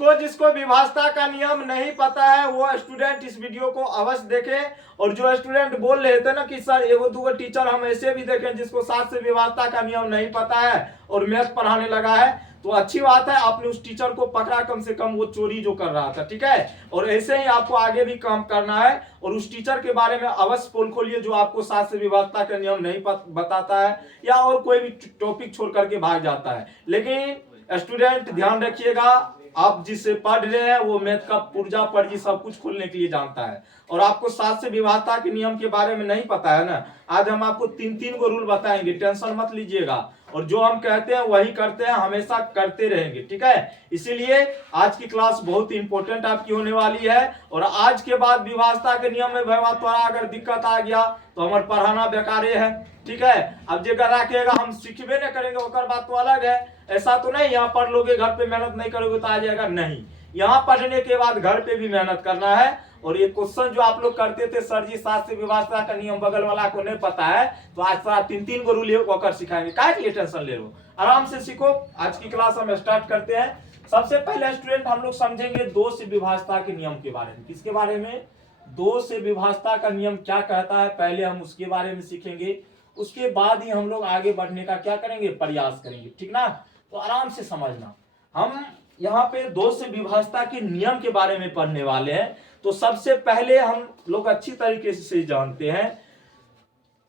जिसको जिसको विभाजता का नियम नहीं पता है वो स्टूडेंट इस वीडियो को अवश्य देखे। और जो स्टूडेंट बोल रहे थे ना कि सर एगो दूगो टीचर हम ऐसे भी देखें जिसको 7 से विभाजता का नियम नहीं पता है और मैथ पढ़ाने लगा है, तो अच्छी बात है, आपने उस टीचर को पकड़ा, कम से कम वो चोरी जो कर रहा था, ठीक है। और ऐसे ही आपको आगे भी काम करना है और उस टीचर के बारे में अवश्य पोल खोलिए जो आपको 7 से विभाजता का नियम नहीं बताता है या और कोई भी टॉपिक छोड़ करके भाग जाता है। लेकिन स्टूडेंट ध्यान रखिएगा, आप जिससे पढ़ रहे हैं वो मैथ का पुर्जा पर्जी सब कुछ खोलने के लिए जानता है और आपको 7 से विभाजता के नियम के बारे में नहीं पता है ना। आज हम आपको 3 गो रूल बताएंगे, टेंशन मत लीजिएगा, और जो हम कहते हैं वही करते हैं, हमेशा करते रहेंगे, ठीक है। इसीलिए आज की क्लास बहुत इंपॉर्टेंट आपकी होने वाली है। और आज के बाद विभाजता के नियम में भैया थोड़ा अगर दिक्कत आ गया तो हमारे पढ़ाना बेकार है, ठीक है। अब जगह रखेगा हम सीखबे नहीं करेंगे ओकर बात तो अलग है। ऐसा तो नहीं यहाँ पढ़ लोगे घर पे मेहनत नहीं करोगे तो आ जाएगा, नहीं, यहाँ पढ़ने के बाद घर पे भी मेहनत करना है। और ये क्वेश्चन जो आप लोग करते थे सर जी 7 से विभाजता का नियम बगल वाला को नहीं पता है, तो आज सारा 3 गो रूल होकर सिखाएंगे, काहे के लिए टेंशन ले लो, आराम से सीखो। आज की क्लास हम स्टार्ट करते हैं। सबसे पहले स्टूडेंट हम लोग समझेंगे 2 से विभाजता के नियम के बारे में। किसके बारे में? 2 से विभाजता का नियम क्या कहता है, पहले हम उसके बारे में सीखेंगे, उसके बाद ही हम लोग आगे बढ़ने का क्या करेंगे, प्रयास करेंगे, ठीक ना। तो आराम से समझना, हम यहाँ पे 2 से विभाजता के नियम के बारे में पढ़ने वाले हैं। तो सबसे पहले हम लोग अच्छी तरीके से जानते हैं,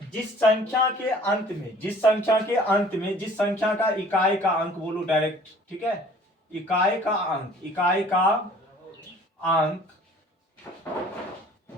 जिस संख्या के अंत में जिस संख्या का इकाई का अंक, बोलो डायरेक्ट, ठीक है, इकाई का अंक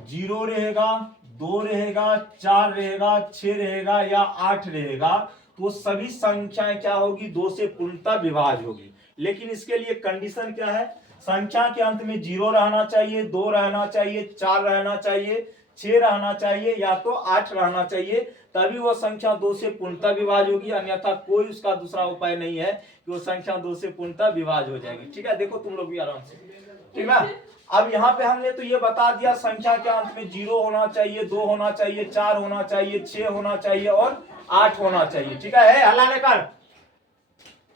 0 रहेगा, 2 रहेगा, 4 रहेगा, 6 रहेगा या 8 रहेगा, तो सभी संख्याएं क्या होगी, 2 से पूर्णतः विभाज्य होगी। लेकिन इसके लिए कंडीशन क्या है, संख्या के अंत में 0 रहना चाहिए, 2 रहना चाहिए, 4 रहना चाहिए, 6 रहना चाहिए या तो 8 रहना चाहिए, तभी वो संख्या 2 से पूर्णतः विभाज्य होगी। अन्यथा कोई उसका दूसरा उपाय नहीं है कि वो संख्या 2 से पूर्णतः विभाज्य हो जाएगी, ठीक है। देखो तुम लोग भी आराम से, ठीक ना। अब यहाँ पे हमने तो ये बता दिया संख्या के अंत में 0 होना चाहिए, 2 होना चाहिए, 4 होना चाहिए, 6 होना चाहिए और 8 होना चाहिए, ठीक है। हल्ला नहीं कर,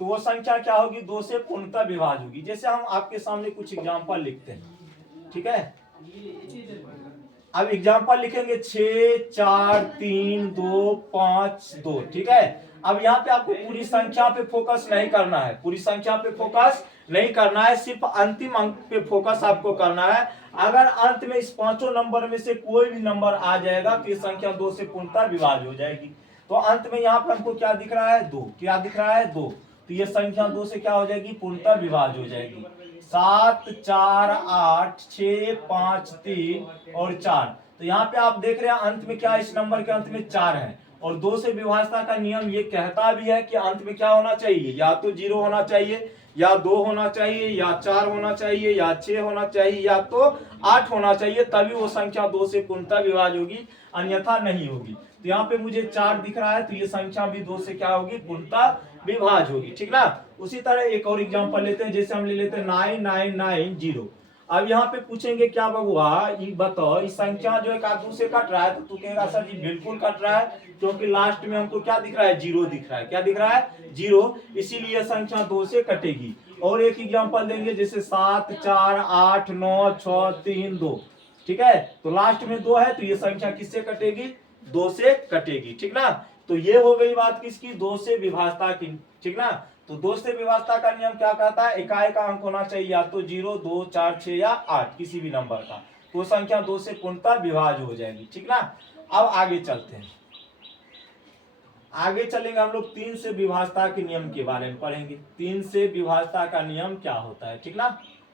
तो वो संख्या क्या होगी, 2 से पूर्णतः विभाज्य होगी। जैसे हम आपके सामने कुछ एग्जांपल लिखते हैं, ठीक है। अब एग्जांपल लिखेंगे 6, 4, 3, 2, 5, 2, ठीक है। अब यहाँ पे आपको पूरी संख्या पे फोकस नहीं करना है, पूरी संख्या पे फोकस नहीं करना है, सिर्फ अंतिम अंक पे फोकस आपको करना है। अगर अंत में इस 5 नंबर में से कोई भी नंबर आ जाएगा तो ये संख्या 2 से पूर्णतः विभाज्य हो जाएगी। तो अंत में यहाँ पर हमको क्या दिख रहा है, 2, क्या दिख रहा है, 2, तो ये संख्या 2 से क्या हो जाएगी, पूर्णतः विभाज्य हो जाएगी। 7, 4, 8, 6, 5, 3 और 4, तो यहाँ पे आप देख रहे हैं अंत में क्या, इस नंबर के अंत में 4 है। और 2 से विभाजता का नियम ये कहता भी है कि अंत में क्या होना चाहिए, या तो 0 होना चाहिए, या 2 होना चाहिए, या 4 होना चाहिए, या 6 होना चाहिए, या तो 8 होना चाहिए, तभी वो संख्या 2 से पूर्णतः विभाज्य होगी, अन्यथा नहीं होगी। तो यहाँ पे मुझे 4 दिख रहा है, तो ये संख्या भी 2 से क्या होगी, पूर्णतः विभाज्य होगी, ठीक ना। उसी तरह एक और एग्जांपल लेते हैं, जैसे हम ले लेते हैं 9990। अब यहाँ पे पूछेंगे क्या बबुआ, ये बताओ इस संख्या जो है का 2 से कट रहा है, तो तू कहेगा सर जी बिल्कुल कट रहा है, क्योंकि लास्ट में हमको क्या दिख रहा है, 0 दिख रहा है, क्या दिख रहा है, 0, इसीलिए संख्या 2 से कटेगी। और एक एग्जांपल देंगे, जैसे 7, 4, 8, 9, 6, 3, 2, ठीक है, तो लास्ट में 2 है, तो ये संख्या किससे कटेगी, 2 से कटेगी, ठीक ना। तो ये हो गई बात किसकी, 2 से विभाजता की, ठीक ना। तो 2 से विभाजता का नियम क्या कहता है, इकाई का अंक होना चाहिए या तो 0, 2, 4, 6 या 8, किसी भी नंबर का, तो संख्या 2 से पूर्णतः विभाज्य हो जाएगी, ठीक ना। अब आगे चलते हैं, आगे चलेंगे हम लोग 3 से विभाजता के नियम के बारे में पढ़ेंगे। 3 से विभाजता का नियम क्या होता है, ठीक ना।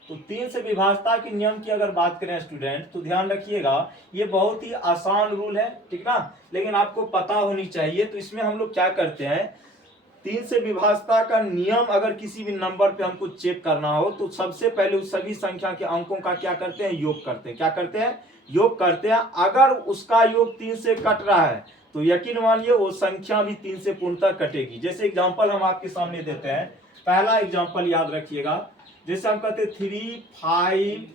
तो 3 से विभाजता के नियम की अगर बात करें स्टूडेंट, तो ध्यान रखिएगा ये बहुत ही आसान रूल है, ठीक ना, लेकिन आपको पता होनी चाहिए। तो इसमें हम लोग क्या करते हैं, 3 से विभाजता का नियम अगर किसी भी नंबर पे हमको चेक करना हो, तो सबसे पहले उस सभी संख्या के अंकों का क्या करते हैं, योग करते हैं। क्या करते हैं, योग करते हैं। अगर उसका योग 3 से कट रहा है तो यकीन मानिए वो संख्या भी 3 से पूर्णतः कटेगी। जैसे एग्जांपल हम आपके सामने देते हैं, पहला एग्जांपल याद रखिएगा, जैसे हम कहते हैं 3, 5,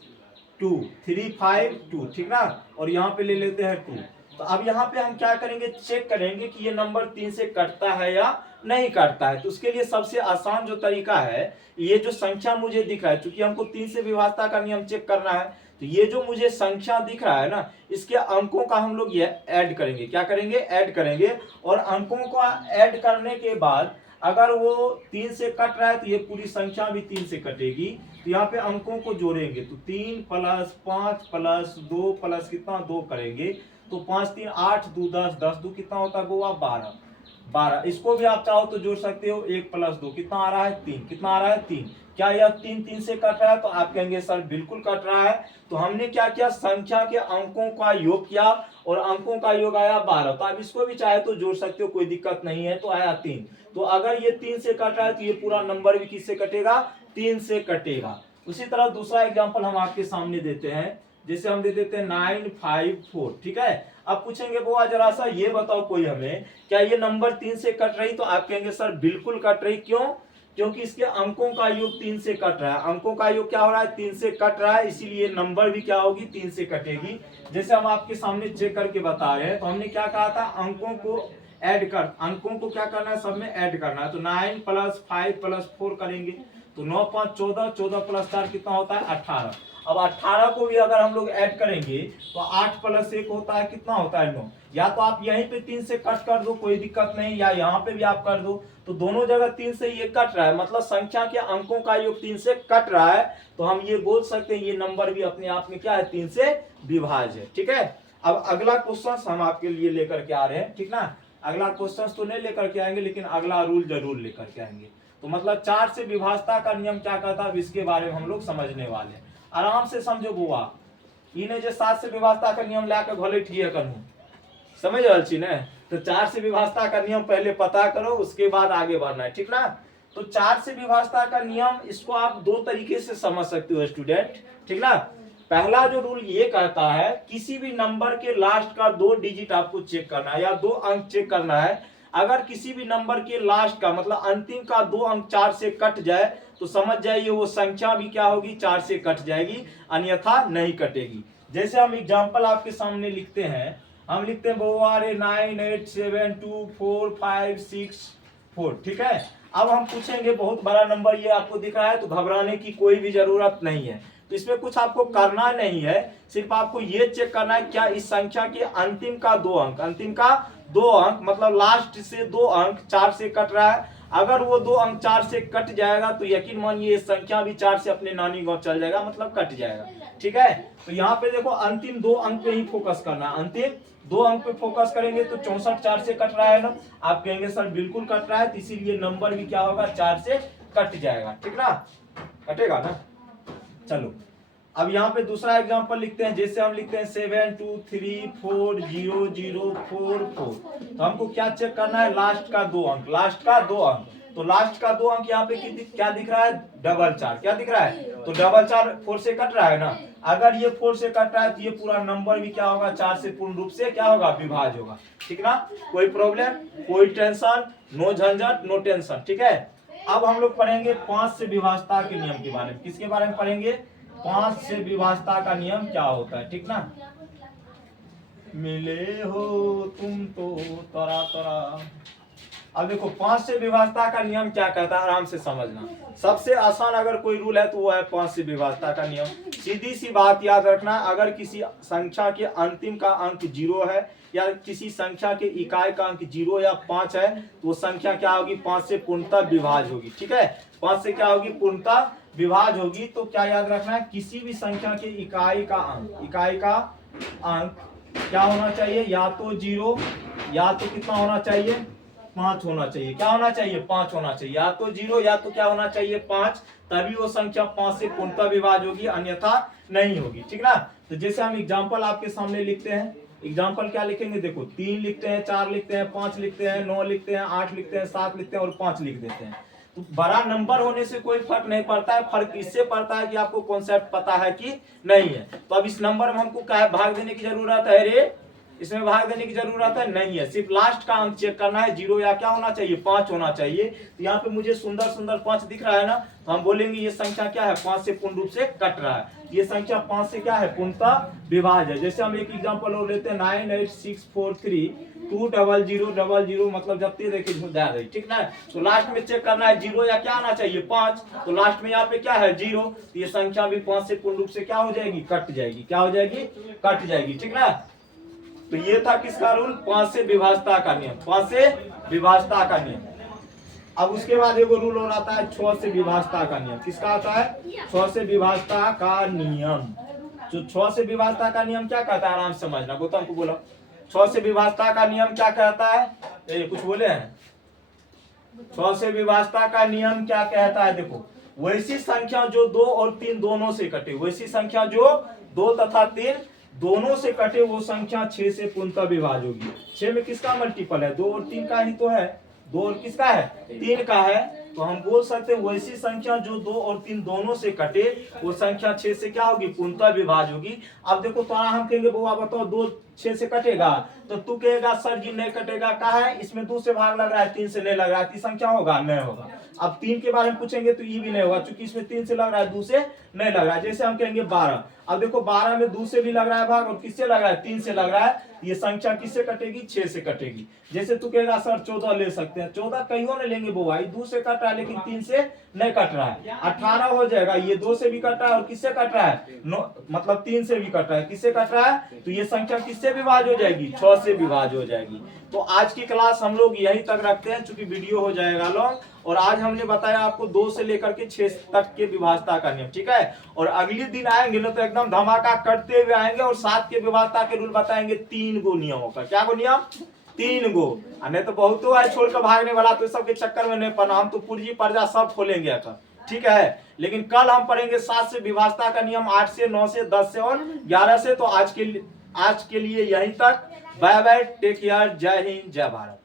2, 3, 5, 2, ठीक ना, और यहाँ पे ले लेते हैं 2। तो अब यहाँ पे हम क्या करेंगे, चेक करेंगे कि ये नंबर 3 से कटता है या नहीं काटता है। तो उसके लिए सबसे आसान जो तरीका है, ये जो संख्या मुझे दिख रहा है, चूंकि हमको 3 से विभाज्यता का नियम चेक करना है, तो ये जो मुझे संख्या दिख रहा है ना, इसके अंकों का हम लोग ये ऐड करेंगे। क्या करेंगे? ऐड करेंगे। और अंकों को ऐड करने के बाद अगर वो 3 से कट रहा है तो ये पूरी संख्या भी 3 से कटेगी। तो यहाँ पे अंकों को जोड़ेंगे तो 3 प्लस 5 प्लस 2 प्लस कितना 2 करेंगे तो 5 3 8 2 10 10 2 कितना होता है गोवा 12 12। इसको भी आप चाहो तो जोड़ सकते हो। 1 प्लस 2 कितना आ रहा है 3। कितना आ रहा है 3। क्या यह 3 3 से कट रहा है? तो आप कहेंगे सर बिल्कुल कट रहा है। तो हमने क्या किया, संख्या के अंकों का योग किया और अंकों का योग आया 12। तो आप इसको भी चाहे तो जोड़ सकते हो, कोई दिक्कत नहीं है। तो आया 3। तो अगर ये 3 से कट रहा है तो ये पूरा नंबर भी किससे कटेगा? 3 से कटेगा। उसी तरह दूसरा एग्जाम्पल हम आपके सामने देते हैं, जैसे हम दे देते हैं 954। ठीक है। अब पूछेंगे बुआ जरा सा ये बताओ कोई हमें, क्या ये नंबर 3 से कट रही? तो आप कहेंगे सर बिल्कुल कट रही। क्यों? क्योंकि इसके अंकों का योग 3 से कट रहा है। अंकों का योग क्या हो रहा है? 3 से कट रहा है, इसीलिए नंबर भी क्या होगी? 3 से कटेगी। जैसे हम आपके सामने चेक करके बता रहे हैं, तो हमने क्या कहा था, अंकों को ऐड कर, अंकों को क्या करना है? सब में ऐड करना है। तो 9 प्लस 5 प्लस 4 करेंगे तो 9 5 14, 14 प्लस 4 कितना होता है? 18। अब 18 को भी अगर हम लोग ऐड करेंगे तो 8 प्लस 1 होता है कितना होता है? 9। या तो आप यहीं पे 3 से कट कर दो, कोई दिक्कत नहीं, या यहाँ पे भी आप कर दो। तो दोनों जगह 3 से ये कट रहा है, मतलब संख्या के अंकों का योग 3 से कट रहा है। तो हम ये बोल सकते हैं ये नंबर भी अपने आप में क्या है? 3 से विभाज्य है। ठीक है। अब अगला क्वेश्चन हम आपके लिए लेकर के आ रहे हैं। ठीक ना। अगला क्वेश्चन तो नहीं लेकर के आएंगे, लेकिन अगला रूल जरूर लेकर के आएंगे। तो मतलब 4 से विभाज्यता का नियम क्या कहता है, इसके बारे में हम लोग समझने वाले हैं। आराम से समझो बुआ, इन्हें जो 7 से विभाज्यता का नियम लाकर भले ठीक करूं, समझ रहा छी ने? तो 4 से विभाज्यता का नियम पहले पता करो, उसके बाद आगे बढ़ना है। ठीक ना। तो 4 से विभाज्यता का नियम, इसको आप दो तरीके से समझ सकते हो स्टूडेंट। ठीक ना। पहला जो रूल ये कहता है, किसी भी नंबर के लास्ट का 2 डिजिट आपको चेक करना है या 2 अंक चेक करना है। अगर किसी भी नंबर के लास्ट का मतलब अंतिम का 2 अंक 4 से कट जाए तो समझ जाइए वो संख्या भी क्या होगी? 4 से कट जाएगी, अन्यथा नहीं कटेगी। जैसे हम एग्जांपल आपके सामने लिखते हैं, हम लिखते हैं 9 8 7 2 4 5 6 4। ठीक है। अब हम पूछेंगे, बहुत बड़ा नंबर ये आपको दिख रहा है, तो घबराने की कोई भी जरूरत नहीं है। तो इसमें कुछ आपको करना नहीं है, सिर्फ आपको ये चेक करना है क्या इस संख्या के अंतिम का 2 अंक, अंतिम का 2 अंक मतलब लास्ट से 2 अंक 4 से कट रहा है। अगर वो 2 अंक 4 से कट जाएगा तो यकीन मानिए संख्या भी 4 से अपने नानी गांव चल जाएगा, मतलब कट जाएगा। ठीक है। तो यहाँ पे देखो अंतिम 2 अंक पे ही फोकस करना, अंतिम 2 अंक पे फोकस करेंगे। तो 64 4 से कट रहा है ना, आप कहेंगे सर बिल्कुल कट रहा है, तो इसीलिए नंबर भी क्या होगा? 4 से कट जाएगा। ठीक ना, कटेगा ना। चलो अब यहाँ पे दूसरा एग्जांपल लिखते हैं, जैसे हम लिखते हैं 7 2 3 4 0 0 4 4। तो हमको क्या चेक करना है? लास्ट का 2 अंक, लास्ट का 2 अंक। तो लास्ट का 2 अंक यहाँ पे क्या दिख रहा है? डबल 4। क्या दिख रहा है? तो डबल 4 4 से कट रहा है ना। अगर ये 4 से कट रहा है तो ये पूरा नंबर भी क्या होगा? 4 से पूर्ण रूप से क्या होगा? विभाज्य होगा। ठीक ना। कोई प्रॉब्लम, कोई टेंशन, नो झंझट, नो टेंशन। ठीक है। अब हम लोग पढ़ेंगे 5 से विभाज्यता के नियम के बारे में। किसके बारे में पढ़ेंगे? 5 से विभाज्यता का नियम क्या होता है। ठीक ना। मिले हो तुम तो तरा तरा। अब देखो 5 से विभाज्यता का नियम क्या कहता है, आराम से समझना। सबसे आसान अगर कोई रूल है तो वो है 5 से विभाज्यता का नियम। सीधी सी बात याद रखना, अगर किसी संख्या के अंतिम का अंक 0 है या किसी संख्या के इकाई का अंक 0 या 5 है तो वो संख्या क्या होगी? 5 से पूर्णतः विभाज्य होगी। ठीक है। 5 से क्या होगी? पूर्णतः विभाज्य होगी। तो क्या याद रखना है? किसी भी संख्या के इकाई का अंक क्या होना चाहिए? या तो 0 या तो कितना होना चाहिए? 5 होना चाहिए। क्या होना चाहिए? 5 होना चाहिए। या तो 0 या तो क्या होना चाहिए? 5। तभी वो संख्या 5 से पूर्णतः विभाज्य होगी, अन्यथा नहीं होगी। ठीक ना। तो जैसे हम एग्जांपल आपके सामने लिखते हैं, एग्जांपल क्या लिखेंगे? देखो 3 लिखते हैं, 4 लिखते हैं, 5 लिखते हैं, 9 लिखते हैं, 8 लिखते हैं, 7 लिखते हैं और 5 लिख देते हैं। तो बड़ा नंबर होने से कोई फर्क नहीं पड़ता है, फर्क इससे पड़ता है कि आपको कॉन्सेप्ट पता है कि नहीं है। तो अब इस नंबर में हमको क्या भाग देने की जरूरत है रे? इसमें भाग देने की जरूरत है नहीं है, सिर्फ लास्ट का अंक चेक करना है, 0 या क्या होना चाहिए 5 होना चाहिए। तो यहाँ पे मुझे सुंदर सुंदर 5 दिख रहा है ना, तो हम बोलेंगे ये संख्या क्या है 5 से पूर्ण रूप से कट रहा है, ये संख्या 5 से क्या है पूर्णतः विभाज्य है। जैसे हम एक एग्जांपल और लेते हैं 9864320000, मतलब जब ते देखे जा रही, ठीक ना। तो लास्ट में चेक करना है 0 या क्या आना चाहिए 5, तो लास्ट में यहाँ पे क्या है 0, तो ये संख्या भी 5 से पूर्ण रूप से क्या हो जाएगी कट जाएगी, क्या हो जाएगी कट जाएगी, ठीक ना। तो ये था किसका रूल 5 से विभाज्यता का नियम, 5 से विभाज्यता का नियम। अब उसके बाद एगो रूल और आता है 6 से विभाज्यता का नियम। किसका आता है 6 से विभाज्यता का नियम। जो 6 से विभाज्यता का नियम क्या कहता है, आराम से समझना, गौतम को बोलो 6 से विभाज्यता का नियम क्या कहता है, ये कुछ बोले हैं 6 से विभाज्यता का नियम क्या कहता है। देखो वैसी संख्या जो 2 और 3 दोनों से कटे, वैसी संख्या जो 2 तथा 3 दोनों से कटे वो संख्या 6 से पूर्णतः विभाज्य होगी। 6 में किसका मल्टीपल है 2 और 3 का ही तो है, 2 और किसका है 3 का है, तो हम बोल सकते हैं वैसी संख्या जो 2 और 3 दोनों से कटे वो संख्या 6 से क्या होगी पूर्णतः विभाज्य होगी। अब देखो तो हम कहेंगे बुआ बताओ 2 6 से कटेगा, तो तू कहेगा सर जी नहीं कटेगा, कहा है इसमें 2 से भाग लग रहा है 3 से नहीं लग रहा है, संख्या होगा नहीं होगा। अब 3 के बारे में पूछेंगे तो ये भी नहीं होगा, क्योंकि इसमें 3 से लग रहा है 2 से नहीं लग रहा है। जैसे हम कहेंगे 12, अब देखो 12 में 2 से भी लग रहा है भाग और किससे लग रहा है 3 से लग रहा है, ये संख्या किससे कटेगी 6 से कटेगी। जैसे तू कहेगा सर 14 ले सकते हैं, 14 कहीं नहीं लेंगे वो भाई 2 से कट रहा है लेकिन 3 से नहीं कट रहा है, 18 हो जाएगा, ये 2 से भी कट रहा है और किससे कट रहा है मतलब 3 से भी कट रहा है, किससे कट रहा है, तो ये संख्या किससे विभाज्य हो जाएगी 6 से विभाज्य हो जाएगी। तो आज की क्लास हम लोग यहीं तक रखते हैं, चूंकि वीडियो हो जाएगा लॉन्ग, और आज हमने बताया आपको 2 से लेकर के 6 तक के विभाज्यता का नियम, ठीक है। और अगले दिन आएंगे ना तो एकदम धमाका करते हुए आएंगे और 7 के विभाज्यता के रूल बताएंगे, 3 गो नियमों का, क्या गो नियम 3 गो, नहीं तो बहुत तो है छोड़कर भागने वाला, तो सबके चक्कर में नहीं पड़ना, हम तो पूर्जी पर्जा सब खोलेंगे आता, ठीक है। लेकिन कल हम पढ़ेंगे 7 से विभाज्यता का नियम, 8 से 9 से 10 से और 11 से। तो आज के लिए यहीं तक, बाय बाय, टेक केयर, जय हिंद जय भारत।